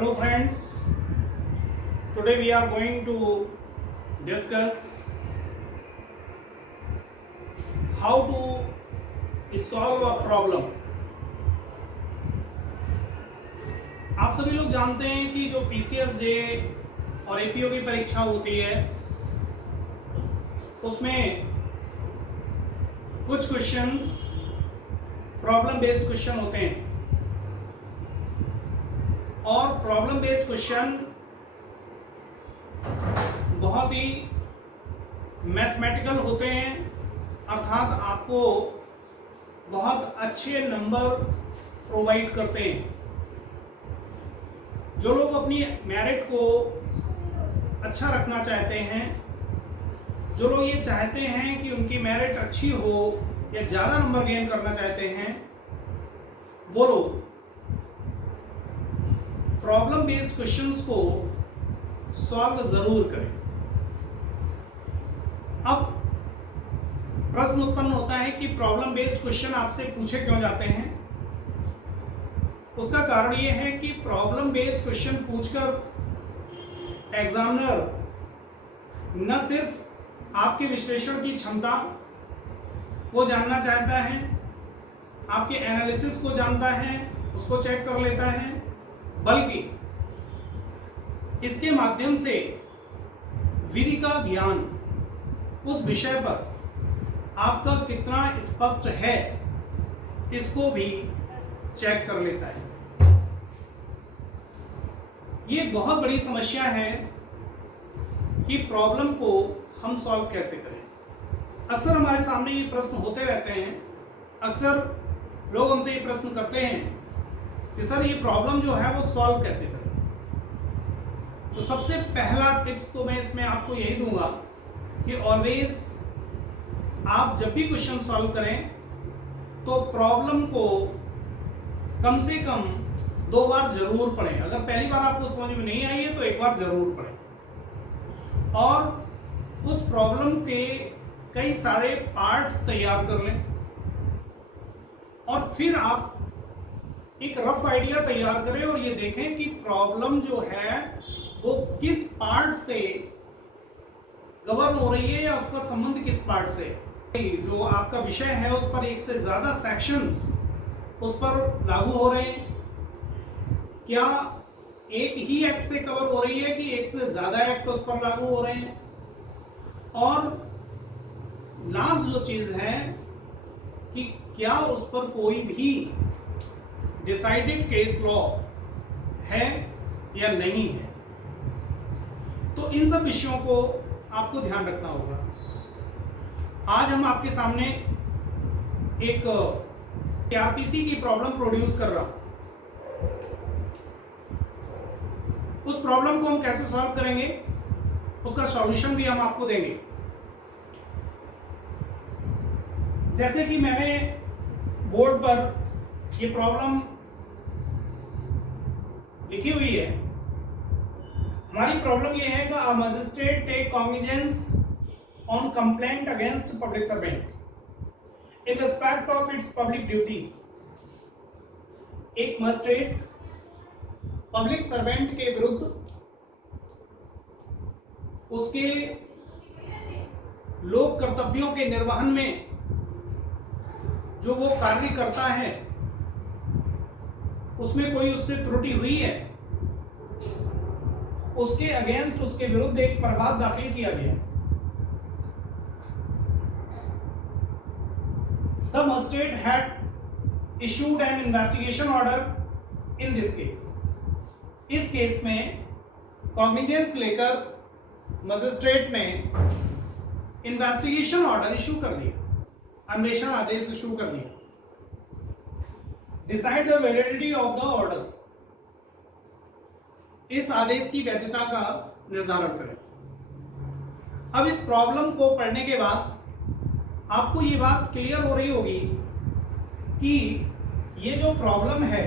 Hello friends, today we are going to discuss how to solve a problem. आप सभी लोग जानते हैं कि जो PCS जे और APO की परीक्षा होती है उसमें कुछ क्वेश्चंस प्रॉब्लम बेस्ड क्वेश्चन होते हैं और प्रॉब्लम बेस्ड क्वेश्चन बहुत ही मैथमेटिकल होते हैं, अर्थात आपको बहुत अच्छे नंबर प्रोवाइड करते हैं। जो लोग अपनी मेरिट को अच्छा रखना चाहते हैं, जो लोग ये चाहते हैं कि उनकी मेरिट अच्छी हो या ज़्यादा नंबर गेन करना चाहते हैं, वो लोग प्रॉब्लम बेस्ड क्वेश्चंस को सॉल्व जरूर करें। अब प्रश्न उत्पन्न होता है कि प्रॉब्लम बेस्ड क्वेश्चन आपसे पूछे क्यों जाते हैं। उसका कारण यह है कि प्रॉब्लम बेस्ड क्वेश्चन पूछकर एग्जामिनर न सिर्फ आपके विश्लेषण की क्षमता को जानना चाहता है, आपके एनालिसिस को जानता है, उसको चेक कर लेता है, बल्कि इसके माध्यम से विधि का ज्ञान उस विषय पर आपका कितना स्पष्ट है इसको भी चेक कर लेता है। ये बहुत बड़ी समस्या है कि प्रॉब्लम को हम सॉल्व कैसे करें। अक्सर हमारे सामने ये प्रश्न होते रहते हैं, अक्सर लोग हमसे ये प्रश्न करते हैं कि सर ये प्रॉब्लम जो है वो सॉल्व कैसे करें। तो सबसे पहला टिप्स तो मैं इसमें आपको यही दूंगा कि ऑलवेज आप जब भी क्वेश्चन सॉल्व करें तो प्रॉब्लम को कम से कम 2 बार जरूर पढ़ें। अगर पहली बार आपको समझ में नहीं आई है तो एक बार जरूर पढ़ें और उस प्रॉब्लम के कई सारे पार्ट्स तैयार कर लें और फिर आप एक रफ आइडिया तैयार करें और ये देखें कि प्रॉब्लम जो है वो किस पार्ट से गवर्न हो रही है या उसका संबंध किस पार्ट से। जो आपका विषय है उस पर एक से ज्यादा सेक्शंस उस पर लागू हो रहे हैं, क्या एक ही एक्ट से कवर हो रही है कि एक से ज्यादा एक्ट उस पर लागू हो रहे हैं, और लास्ट जो चीज है कि क्या उस पर कोई भी डिसाइडेड केस लॉ है या नहीं है। तो इन सब विषयों को आपको ध्यान रखना होगा। आज हम आपके सामने एक सीआरपीसी की प्रॉब्लम प्रोड्यूस कर रहा हूं। उस प्रॉब्लम को हम कैसे सॉल्व करेंगे उसका सॉल्यूशन भी हम आपको देंगे। जैसे कि मैंने बोर्ड पर ये प्रॉब्लम लिखी हुई है। हमारी प्रॉब्लम ये है कि a magistrate take cognizance on complaint against public servant in respect of its public duties. एक मजिस्ट्रेट पब्लिक सर्वेंट के विरुद्ध उसके लोक कर्तव्यों के निर्वहन में जो वो कार्य करता है उसमें कोई उससे त्रुटि हुई है, उसके अगेंस्ट उसके विरुद्ध एक प्रभाव दाखिल किया गया। The magistrate had issued N investigation order in this case. इस केस में कॉग्निजेंस लेकर मजिस्ट्रेट ने इन्वेस्टिगेशन ऑर्डर इशू कर दिया, अन्वेषण आदेश इशू कर दिया। Decide the validity of the order. इस आदेश की वैधता का निर्धारण करें। अब इस प्रॉब्लम को पढ़ने के बाद आपको ये बात क्लियर हो रही होगी कि ये जो प्रॉब्लम है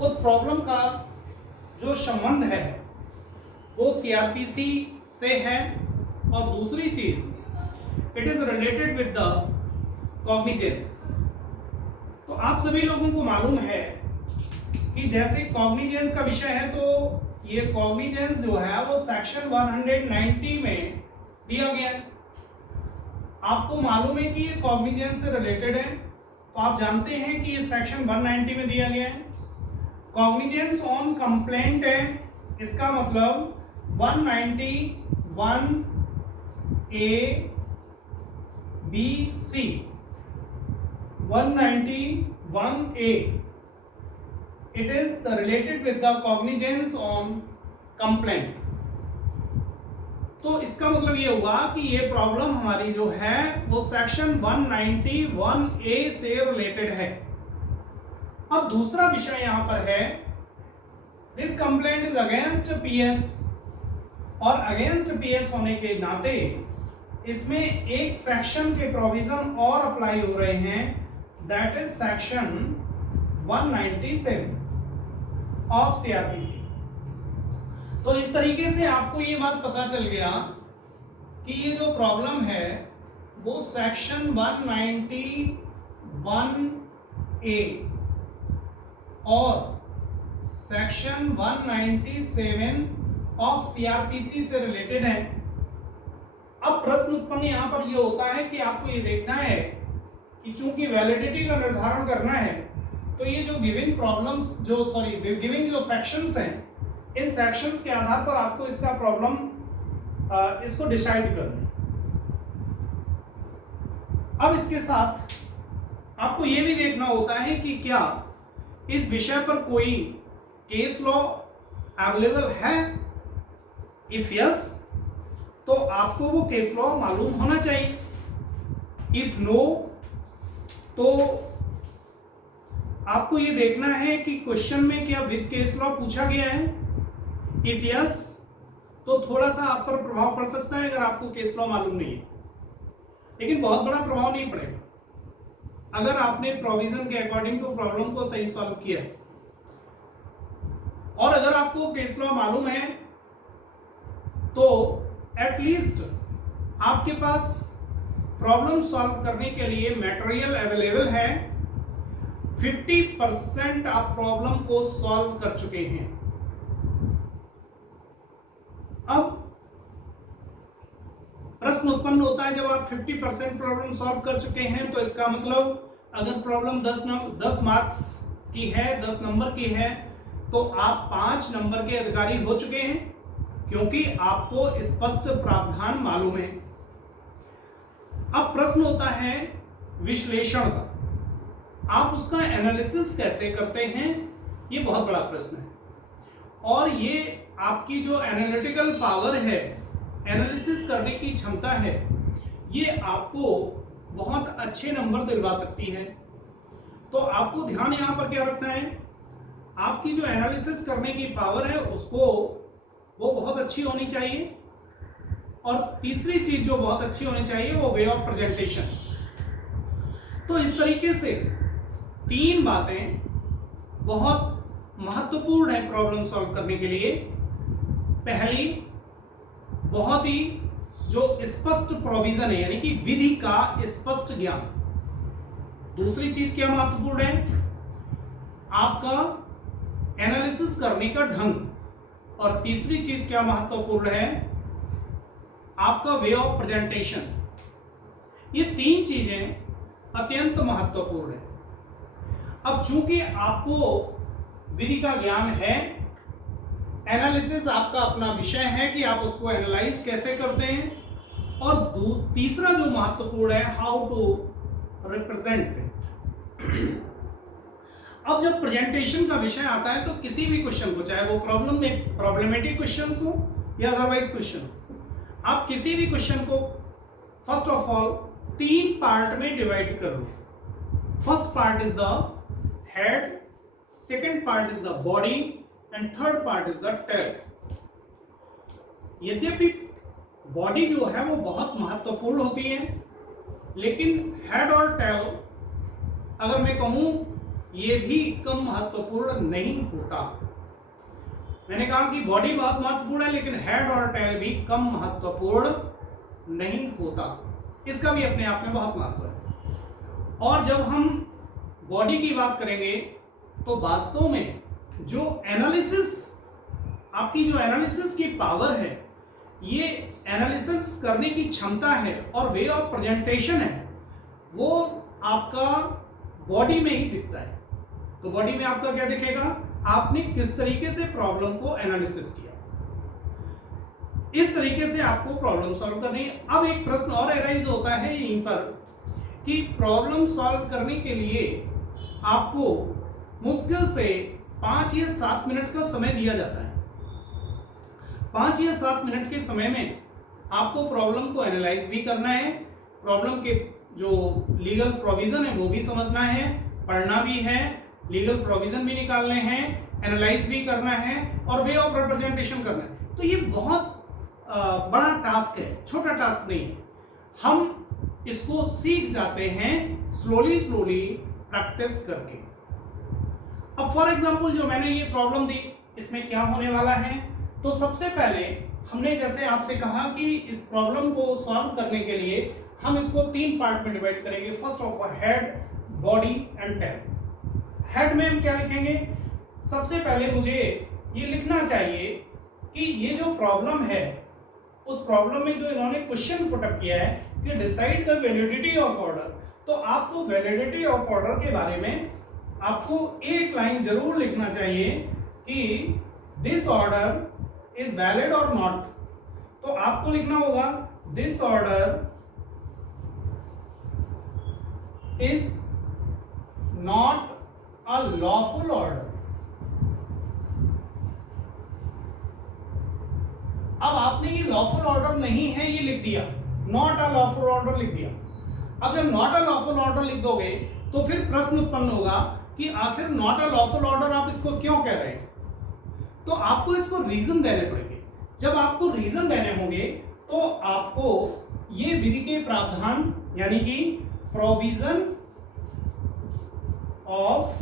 उस प्रॉब्लम का जो संबंध है वो सीआरपीसी से है, और दूसरी चीज it is related with the cognizance. तो आप सभी लोगों को मालूम है कि जैसे कॉग्निजेंस का विषय है तो ये कॉग्निजेंस जो है वो सेक्शन 190 में दिया गया है। आपको मालूम है कि ये कॉग्निजेंस से रिलेटेड है, तो आप जानते हैं कि ये सेक्शन 190 में दिया गया है। कॉग्निजेंस ऑन कंप्लेंट है, इसका मतलब 191 A B C 191 A it is the related with the cognizance on complaint। तो इसका मतलब ये हुआ कि ये प्रॉब्लम हमारी जो है वो सेक्शन 191 ए से रिलेटेड है। अब दूसरा विषय यहां पर है, this complaint is against PS, और अगेंस्ट पीएस होने के नाते इसमें एक सेक्शन के प्रोविजन और अप्लाई हो रहे हैं, that is section 197 of CrPC. तो इस तरीके से आपको ये बात पता चल गया कि ये जो प्रॉब्लम है वो सेक्शन 191 ए और सेक्शन 197 ऑफ सीआरपीसी से रिलेटेड है। अब प्रश्न उत्पन्न यहां पर ये होता है कि आपको ये देखना है कि चूंकि वैलिडिटी का निर्धारण करना है, तो ये जो गिवन प्रॉब्लम्स गिवन जो सेक्शंस हैं, इन सेक्शंस के आधार पर आपको इसका प्रॉब्लम इसको डिसाइड करना है। अब इसके साथ आपको ये भी देखना होता है कि क्या इस विषय पर कोई केस लॉ अवेलेबल है। इफ यस, तो आपको वो केस लॉ मालूम होना चाहिए। इफ नो, तो आपको ये देखना है कि क्वेश्चन में क्या विद केस लॉ पूछा गया है। इफ यस, तो थोड़ा सा आप पर प्रभाव पड़ सकता है अगर आपको केस लॉ मालूम नहीं है, लेकिन बहुत बड़ा प्रभाव नहीं पड़ेगा अगर आपने प्रोविजन के अकॉर्डिंग टू प्रॉब्लम को सही सॉल्व किया। और अगर आपको केस लॉ मालूम है तो एटलीस्ट आपके पास प्रॉब्लम सॉल्व करने के लिए मटेरियल अवेलेबल है। 50% आप प्रॉब्लम को सॉल्व कर चुके हैं। अब प्रश्न उत्पन्न होता है, जब आप 50% प्रॉब्लम सॉल्व कर चुके हैं तो इसका मतलब अगर प्रॉब्लम 10 मार्क्स की है, 10 नंबर की है, तो आप 5 नंबर के अधिकारी हो चुके हैं, क्योंकि आपको स्पष्ट प्रावधान मालूम है। अब प्रश्न होता है विश्लेषण का, आप उसका एनालिसिस कैसे करते हैं, ये बहुत बड़ा प्रश्न है। और ये आपकी जो एनालिटिकल पावर है, एनालिसिस करने की क्षमता है, ये आपको बहुत अच्छे नंबर दिलवा सकती है। तो आपको ध्यान यहां पर क्या रखना है, आपकी जो एनालिसिस करने की पावर है उसको वो बहुत अच्छी होनी चाहिए। और तीसरी चीज जो बहुत अच्छी होनी चाहिए वो वे ऑफ प्रेजेंटेशन। तो इस तरीके से 3 बातें बहुत महत्वपूर्ण है प्रॉब्लम सॉल्व करने के लिए। पहली, बहुत ही जो स्पष्ट प्रोविजन है, यानी कि विधि का स्पष्ट ज्ञान। दूसरी चीज क्या महत्वपूर्ण है, आपका एनालिसिस करने का ढंग। और तीसरी चीज क्या महत्वपूर्ण है, आपका वे ऑफ प्रेजेंटेशन। ये 3 चीजें अत्यंत महत्वपूर्ण है। अब चूंकि आपको विधि का ज्ञान है, एनालिसिस आपका अपना विषय है कि आप उसको एनालाइज कैसे करते हैं, और तीसरा जो महत्वपूर्ण है, हाउ टू रिप्रेजेंट इट। अब जब प्रेजेंटेशन का विषय आता है तो किसी भी क्वेश्चन को, चाहे वो प्रॉब्लमेटिक क्वेश्चंस हो या अदरवाइज क्वेश्चन हो, आप किसी भी क्वेश्चन को फर्स्ट ऑफ ऑल 3 पार्ट में डिवाइड कर लो। First part is the head, second part is the body and third part is the tail. यद्यपि बॉडी जो है वो बहुत महत्वपूर्ण होती है, लेकिन हेड और टेल अगर मैं कहूं ये भी कम महत्वपूर्ण नहीं होता। मैंने कहा कि बॉडी बहुत महत्वपूर्ण है, लेकिन हेड और टेल भी कम महत्वपूर्ण नहीं होता। इसका भी अपने आप में बहुत महत्व है। और जब हम बॉडी की बात करेंगे तो वास्तव में जो एनालिसिस, आपकी जो एनालिसिस की पावर है, ये एनालिसिस करने की क्षमता है और वे ऑफ प्रेजेंटेशन है, वो आपका बॉडी में ही दिखता है। तो बॉडी में आपका क्या दिखेगा, आपने किस तरीके से प्रॉब्लम को एनालिसिस किया, इस तरीके से आपको प्रॉब्लम सॉल्व करनी है। अब एक प्रश्न और एराइज होता है यहीं पर कि प्रॉब्लम सॉल्व करने के लिए आपको मुश्किल से 5 या 7 मिनट का समय दिया जाता है। 5 या 7 मिनट के समय में आपको प्रॉब्लम को एनालाइज भी करना है, प्रॉब्लम के जो लीगल प्रोविजन है वो भी समझना है, पढ़ना भी है, लीगल प्रोविजन भी निकालने हैं, एनालाइज भी करना है और वे ऑफ रिप्रेजेंटेशन करना है। तो ये बहुत बड़ा टास्क है, छोटा टास्क नहीं है। हम इसको सीख जाते हैं स्लोली प्रैक्टिस करके। अब फॉर एग्जांपल जो मैंने ये प्रॉब्लम दी, इसमें क्या होने वाला है, तो सबसे पहले हमने जैसे आपसे कहा कि इस प्रॉब्लम को सॉल्व करने के लिए हम इसको 3 पार्ट में डिवाइड करेंगे। First of all head, body and tail. Head में हम क्या लिखेंगे, सबसे पहले मुझे ये लिखना चाहिए कि ये जो प्रॉब्लम है, उस प्रॉब्लम में जो इन्होंने क्वेश्चन पुट अप किया है कि decide the validity of order, तो आपको वैलिडिटी ऑफ ऑर्डर के बारे में आपको एक लाइन जरूर लिखना चाहिए कि दिस ऑर्डर इज वैलिड और नॉट। तो आपको लिखना होगा this order is not a lawful order. अब आपने ये लॉफुल ऑर्डर नहीं है ये लिख दिया, नॉट अ लॉफुल ऑर्डर लिख दिया। अब जब नॉट अ लॉफुल ऑर्डर लिख दोगे तो फिर प्रश्न उत्पन्न होगा कि आखिर नॉट अ लॉफुल ऑर्डर आप इसको क्यों कह रहे हैं, तो आपको इसको रीजन देने पड़ेंगे। जब आपको रीजन देने होंगे तो आपको ये विधि के प्रावधान यानी कि प्रोविजन ऑफ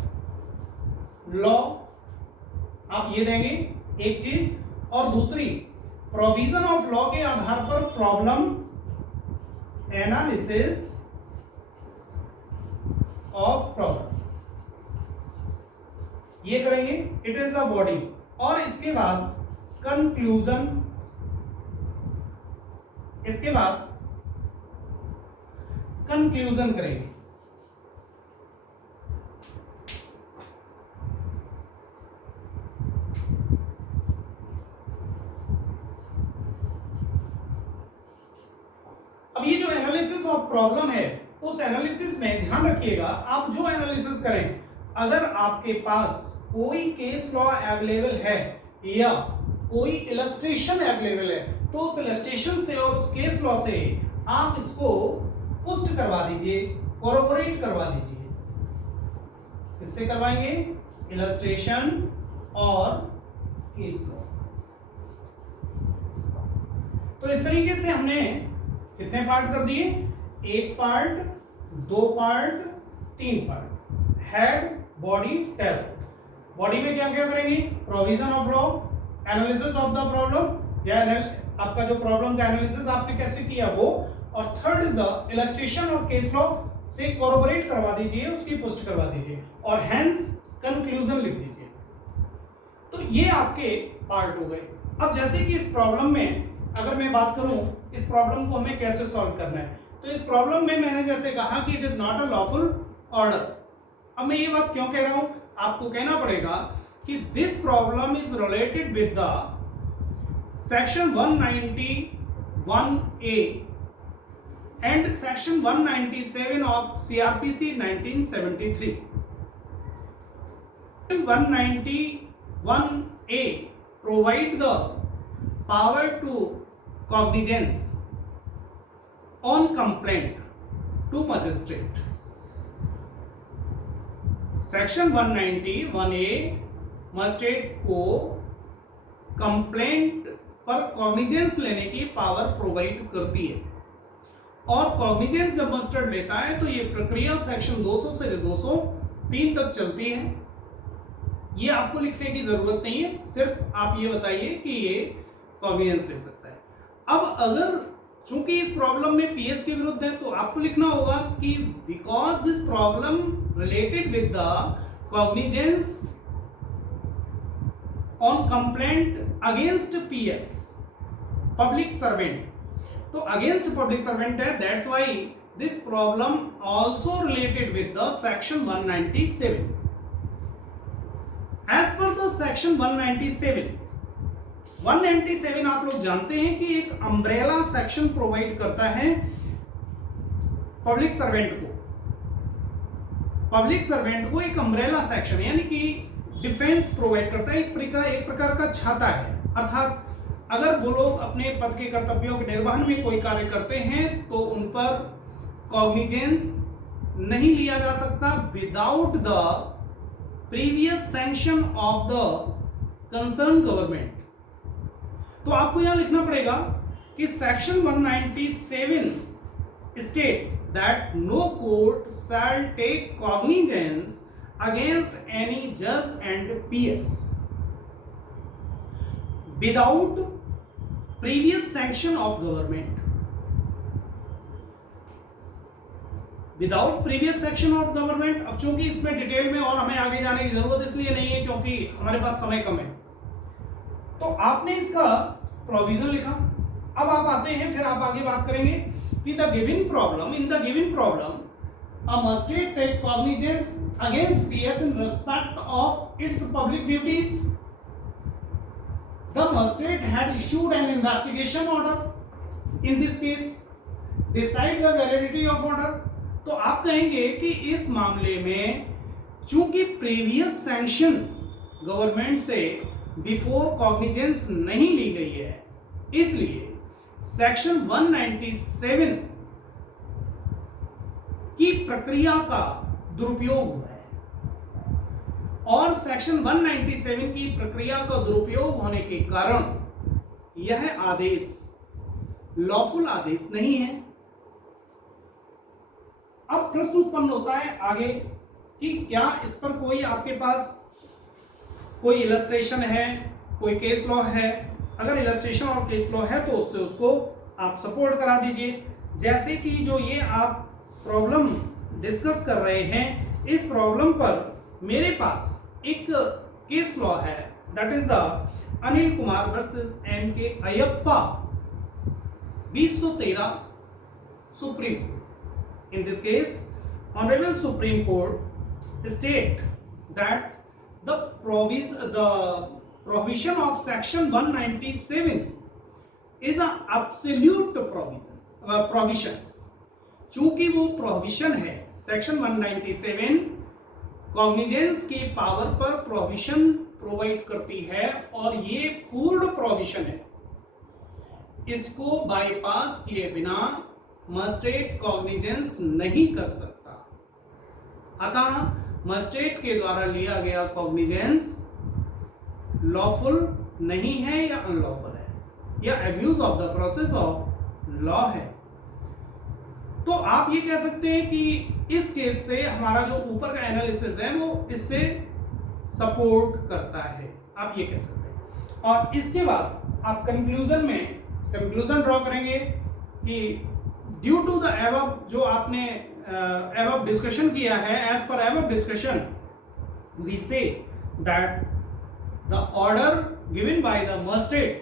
लॉ आप ये देंगे एक चीज, और दूसरी प्रोविजन ऑफ लॉ के आधार पर प्रॉब्लम एनालिसिस ऑफ प्रॉब्लम ये करेंगे, इट इज द बॉडी। और इसके बाद कंक्लूजन, इसके बाद कंक्लूजन करेंगे। अब ये जो एनालिसिस ऑफ प्रॉब्लम है, उस एनालिसिस में ध्यान रखिएगा, आप जो एनालिसिस करें, अगर आपके पास कोई केस लॉ अवेलेबल है या कोई इलस्ट्रेशन अवेलेबल है, तो उस इलस्ट्रेशन से और उस केस लॉ से आप इसको पुष्ट करवा दीजिए, कोरोबोरेट करवा दीजिए। किससे करवाएंगे, इलस्ट्रेशन और केस लॉ। तो इस तरीके से हमने कितने पार्ट कर दिए, 1 part, 2 part, 3 part, head, body, tail. Body में क्या क्या करेंगे, provision of law, analysis of the problem या आपका जो प्रॉब्लम का एनालिसिस आपने कैसे किया वो, और थर्ड इज द इलस्ट्रेशन और केस लॉ से कोरोबोरेट करवा दीजिए, उसकी पुष्ट करवा दीजिए, और हेंस कंक्लूजन लिख दीजिए। तो ये आपके पार्ट हो गए। अब जैसे कि इस प्रॉब्लम में अगर मैं बात करूं, इस प्रॉब्लम को हमें कैसे सॉल्व करना है, तो इस प्रॉब्लम में मैंने जैसे कहा कि it is not a lawful order. अब मैं ये बात क्यों कह रहा हूं, आपको कहना पड़ेगा कि this problem is related with the section 191A and section 197 of CRPC 1973। 191A provide the power to cognizance on complaint to magistrate। Section 191A magistrate को कंप्लेंट पर कॉग्निजेंस लेने की पावर प्रोवाइड करती है, और कॉग्निजेंस जब मजिस्ट्रेट लेता है तो ये प्रक्रिया सेक्शन 200 से 203 तक चलती है। ये आपको लिखने की जरूरत नहीं है, सिर्फ आप ये बताइए कि ये कॉग्निजेंस ले सकता है। अब अगर चूंकि इस प्रॉब्लम में पीएस के विरुद्ध है, तो आपको लिखना होगा कि because this problem related with the cognizance on complaint against PS, public servant. तो अगेंस्ट पब्लिक सर्वेंट है, that's why this problem also related with the section 197। As per the section 197 आप लोग जानते हैं कि एक अम्ब्रेला सेक्शन प्रोवाइड करता है पब्लिक सर्वेंट को। पब्लिक सर्वेंट को एक अम्ब्रेला सेक्शन यानी कि डिफेंस प्रोवाइड करता है, एक प्रकार का छाता है। अर्थात अगर वो लोग अपने पद के कर्तव्यों के निर्वहन में कोई कार्य करते हैं तो उन पर कॉग्निजेंस नहीं लिया जा सकता without the previous sanction of the concern government. तो आपको यहां लिखना पड़ेगा कि section 197 state that no court shall take cognizance against any judge and PS without previous sanction of government। Without previous section of government. अब चूंकि इसमें detail में और हमें आगे जाने की जरूरत इसलिए नहीं है क्योंकि हमारे पास समय कम है, तो आपने इसका प्रोविजन लिखा। अब आप आते हैं, फिर आप आगे बात करेंगे कि in the given problem a magistrate take cognizance against PS in respect of its public duties। The magistrate had issued an investigation order in this case, decide the validity of order। तो आप कहेंगे कि इस मामले में चूंकि previous sanction government से before cognizance नहीं ली गई है, इसलिए सेक्शन 197 की प्रक्रिया का दुरुपयोग हुआ है और सेक्शन 197 की प्रक्रिया का दुरुपयोग होने के कारण यह आदेश लॉफुल आदेश नहीं है। अब प्रश्न उत्पन्न होता है आगे कि क्या इस पर कोई आपके पास कोई इलस्ट्रेशन है, कोई केस लॉ है। अगर इलस्ट्रेशन और केस लॉ है तो उससे उसको आप सपोर्ट करा दीजिए। जैसे कि जो ये आप प्रॉब्लम डिस्कस कर रहे हैं, इस प्रॉब्लम पर मेरे पास एक केस लॉ है, that is the Anil Kumar versus MK. Ayyappa 2013 supreme court. In this case honourable supreme court state that the provision of section 197 is an absolute provision। चूंकि वो प्रोविजन है, सेक्शन 197 कॉग्निजेंस की पावर पर प्रोविजन प्रोवाइड करती है और ये पूर्ण प्रोविजन है, इसको बाईपास किए बिना मजिस्ट्रेट कॉग्निजेंस नहीं कर सकता। अतः मजिस्ट्रेट के द्वारा लिया गया कॉग्निजेंस लॉफुल नहीं है या अनलॉफुल है या abuse of the process of law है। तो आप ये कह सकते हैं कि इस केस से हमारा जो ऊपर का एनालिसिस है वो इससे सपोर्ट करता है, आप ये कह सकते हैं। और इसके बाद आप कंक्लूजन ड्रॉ करेंगे कि ड्यू टू द एबव जो आपने above discussion किया है, as per above discussion we say that the order given by the magistrate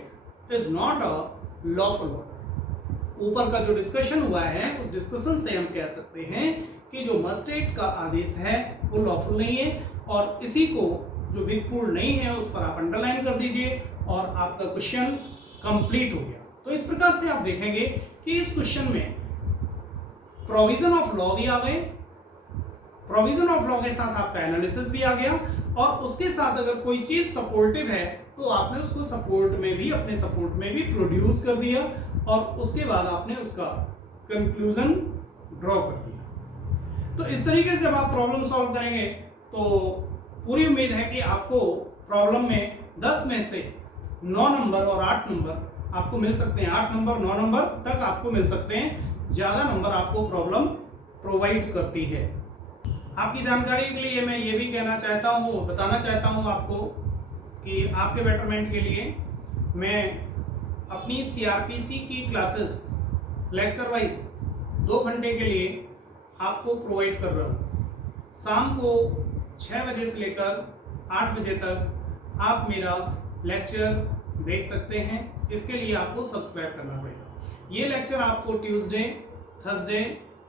is not a lawful order। ऊपर का जो डिस्कशन हुआ है उस डिस्कशन से हम कह सकते हैं कि जो मजिस्ट्रेट का आदेश है वो लॉफुल नहीं है और इसी को जो विधपूर्ण नहीं है उस पर आप अंडरलाइन कर दीजिए और आपका क्वेश्चन कंप्लीट हो गया। तो इस प्रकार से आप देखेंगे कि इस क्वेश्चन में प्रोविजन ऑफ लॉ भी आ गए, प्रोविजन ऑफ लॉ के साथ आपका एनालिसिस भी आ गया और उसके साथ अगर कोई चीज सपोर्टिव है तो आपने उसको सपोर्ट में भी, अपने सपोर्ट में भी प्रोड्यूस कर दिया और उसके बाद आपने उसका कंक्लूजन ड्रॉ कर दिया। तो इस तरीके से जब आप प्रॉब्लम सॉल्व करेंगे तो पूरी उम्मीद है कि आपको प्रॉब्लम में 10 में से 9 नंबर और 8 नंबर आपको मिल सकते हैं। 8 नंबर 9 नंबर तक आपको मिल सकते हैं, ज्यादा नंबर आपको प्रॉब्लम प्रोवाइड करती है। आपकी जानकारी के लिए मैं ये भी कहना चाहता हूँ, बताना चाहता हूँ आपको कि आपके बेटरमेंट के लिए मैं अपनी सीआरपीसी की क्लासेस लेक्चर वाइज 2 घंटे के लिए आपको प्रोवाइड कर रहा हूँ। शाम को 6 बजे से लेकर 8 बजे तक आप मेरा लेक्चर देख सकते हैं। इसके लिए आपको सब्सक्राइब करना पड़ेगा। ये लेक्चर आपको ट्यूसडे, थर्सडे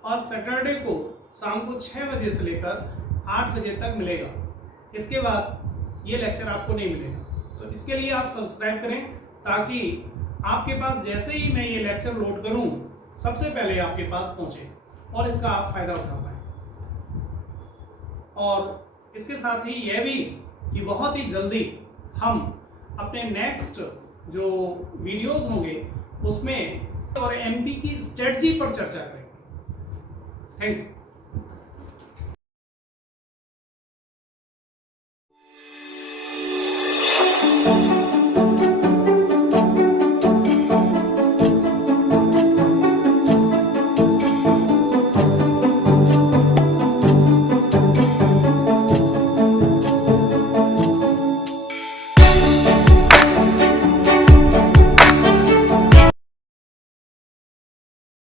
और सैटरडे को शाम को 6 बजे से लेकर 8 बजे तक मिलेगा। इसके बाद ये लेक्चर आपको नहीं मिलेगा। तो इसके लिए आप सब्सक्राइब करें ताकि आपके पास जैसे ही मैं ये लेक्चर लोड करूं सबसे पहले आपके पास पहुंचे और इसका आप फायदा उठा पाए। और इसके साथ ही यह भी कि बहुत ही जल्दी हम अपने नेक्स्ट जो वीडियोस होंगे उसमें और एमपी की स्ट्रेटजी पर चर्चा करेंगे। Thank you.